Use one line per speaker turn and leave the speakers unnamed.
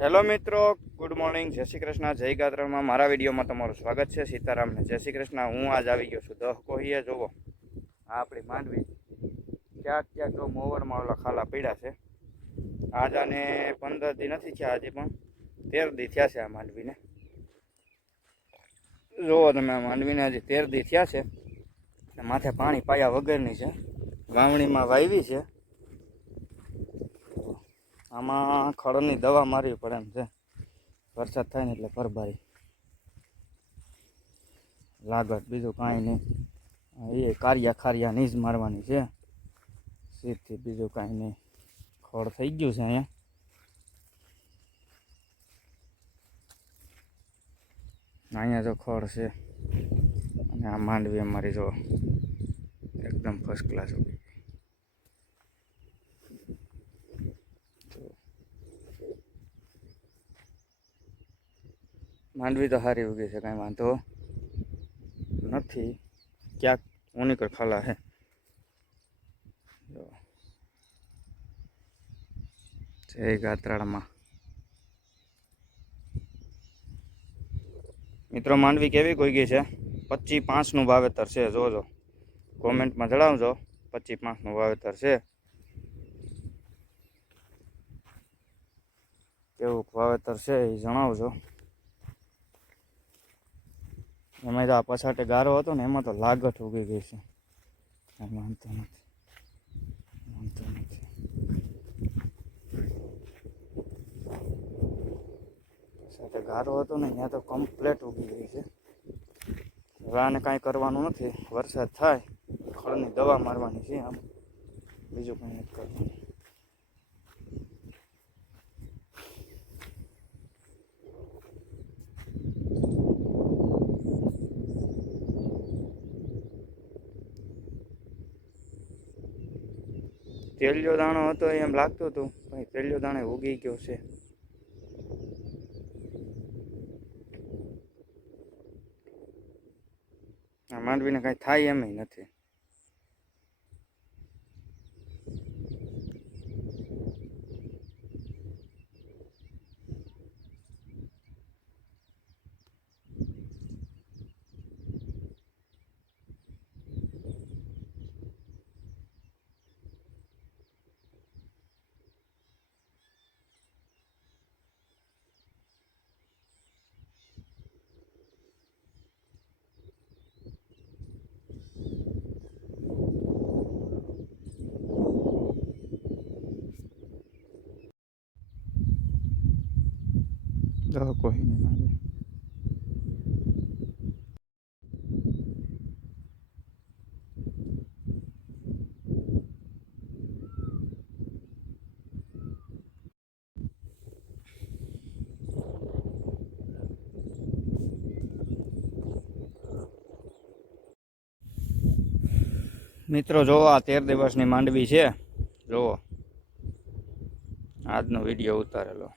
Hello મિત્રો, good morning. જય શ્રી કૃષ્ણ. જય ગાત્રામાં મારા વિડીયોમાં તમારું સ્વાગત છે. સીતારામને જય શ્રી કૃષ્ણ. હું આજ આવી ગયો છું દહ કોહીએ જોવો આ આપણી માંડવી ક્યાંક ક્યાંક જો મોવરમાં ઓલા ખાલા પીડા છે. આજ આને પંદર દી નથી થયા હજી પણ. તેર દી થયા છે આ માંડવીને જુઓ તમે, આ માંડવીને હજી તેર દી થયા છે. માથે પાણી પાયા વગરની છે. વાવણીમાં વાવી છે. આમાં ખડની દવા મારવી પડે એમ છે. વરસાદ થાય ને એટલે ફરભારી લાગત બીજું કાંઈ નહીં. એ કારિયા ખારિયા નહીં જ મારવાની છે. સીધથી બીજું કાંઈ નહીં. ખડ થઈ ગયું છે અહીંયા. અહીંયા જો ખડ છે. અને આ માંડવી અમારી જો એકદમ ફર્સ્ટ ક્લાસ ઊભી. માંડવી તો સારી ઉગી છે, કાંઈ વાંધો નથી. ક્યાંક ઉનીકર ખાલા હે. જય ગાત્રાળમાં. મિત્રો, માંડવી કેવી કોઈ ગઈ છે પચીસ પાંચનું વાવેતર છે, જોજો. કોમેન્ટમાં જણાવજો પચીસ પાંચનું વાવેતર છે. કેવું વાવેતર છે એ જણાવજો. એમાં તો આ પછાટે ગારો હતો ને, એમાં તો લાગટ ઉગી ગઈ છે. માનતો નથી. માનતો નથી. સાથે ગારો હતો ને, ત્યાં તો કમ્પ્લેટ ઉગી ગઈ છે. હવે કાંઈ કરવાનું નથી. વરસાદ થાય, ખળની દવા મારવાની છે આમ. બીજું કંઈ નથી કરવાનું. તેલિયો દાણો હતો એમ લાગતું હતું, પણ તેલિયો દાણો ઉગી ગયો છે. આ માંડવીને કાંઈ થાય એમ નથી. કોઈ નહીં મારે મિત્રો જુઓ આ તેર દિવસની માંડવી છે. જુઓ આજનો વીડિયો ઉતારેલો.